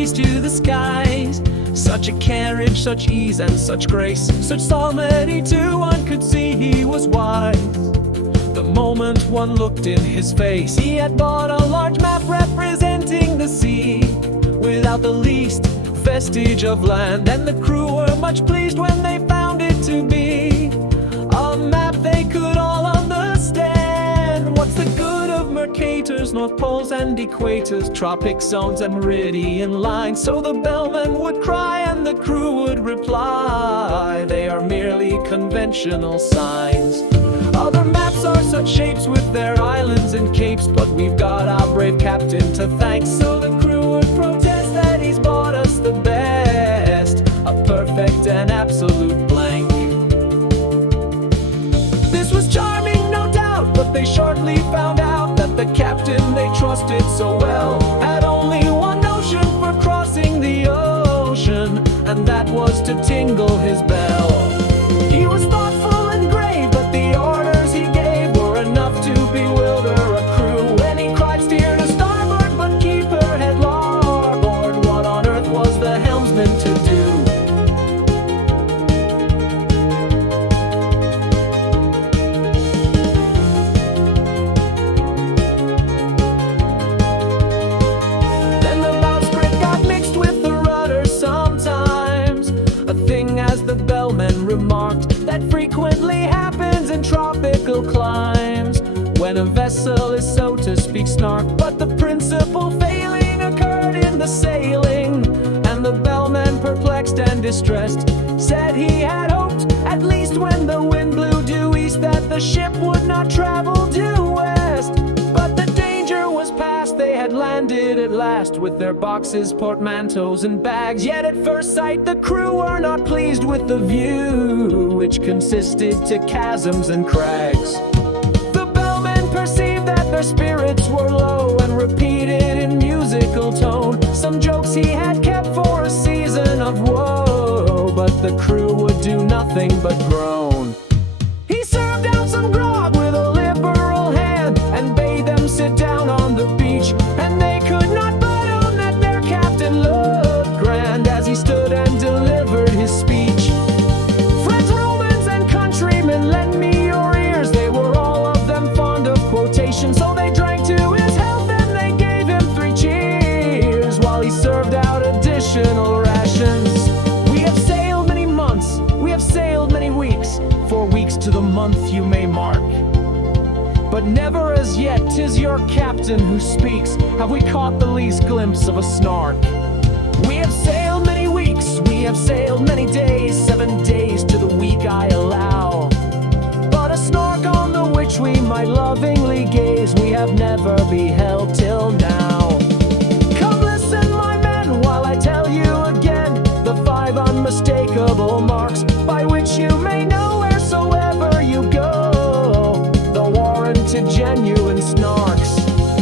raised to the skies. Such a carriage, such ease and such grace, such solemnity too, one could see he was wise. The moment one looked in his face, he had bought a large map representing the sea, without the least vestige of land, and the crew were much pleased when they found it to be a map they could all understand. What's the good of Mercator's, North Poles and Equators, tropic zones and meridian lines? So the bellman would cry and the crew would reply, they are merely conventional signs. Other maps are such shapes with their islands and capes, but we've got our brave captain to thank. So the crew would protest that he's bought us the best, a perfect and absolute blank. This was charming, no doubt, but they shortly found out that the captain they trusted so well had only one notion for crossing the ocean, and that was to tingle his bell. He was thoughtful and grave, but the orders he gave were enough to bewilder a crew. When he cried steer to starboard, but keep her head larboard, what on earth was the helmsman to do? Then the bowsprit got mixed with the rudder sometimes, a thing, as the bellman remarked, that frequently happens in tropical climes, when a vessel is, so to speak, snark. But the principal failing occurred in the sailing, and the bellman, perplexed and distressed, said he had hoped, at least when the wind blew due east, that the ship would not travel due west. But the danger was past, they had landed at last, with their boxes, portmanteaus and bags. Yet at first sight the crew were not pleased with the view, which consisted to chasms and crags. The bellman perceived that their spirits were low, and repeated in musical tone some jokes he had kept for a season of woe, but the crew would do nothing but groan. He served out some grog with a liberal hand, and bade them sit down on the beach, and they could not but own that their captain looked grand as he stood and delivered his speech. Friends, Romans, and countrymen, lend me your ears, they were all of them fond of quotation. So they drank to his health and they gave him 3 cheers, while he served out additional rations. We have sailed many months, we have sailed many weeks, 4 weeks to the month you may mark, but never as yet, 'tis your captain who speaks, have we caught the least glimpse of a snark. We have sailed many weeks, we have sailed many days, 7 days to the week I allow, but a snark on the which we might lovingly gaze, we have never beheld till now. Come listen, my men, while I tell you again the 5 unmistakable marks, by which you may know wheresoever you go the warranted genuine snarks.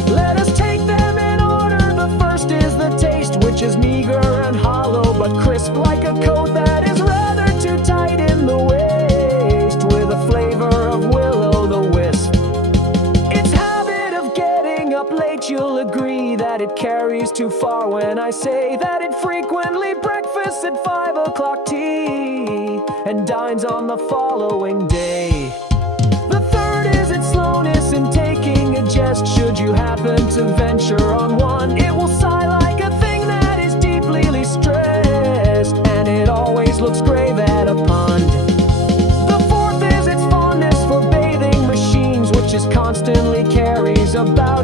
Let us take them in order. The first is the taste, which is meager and hollow, but crisp like a coat that is rather too tight in the waist, with a flavor of will-o'-the-wisp. Its habit of getting up late, you'll agree that it carries too far when I say that it frequently breakfasts at 5 o'clock tea, and dines on the following day. The third is its slowness in taking a jest. Should you happen to venture on one, it will sigh like a thing that is deeply stressed, and it always looks grave at a pond. The fourth is its fondness for bathing machines, which is constantly carries about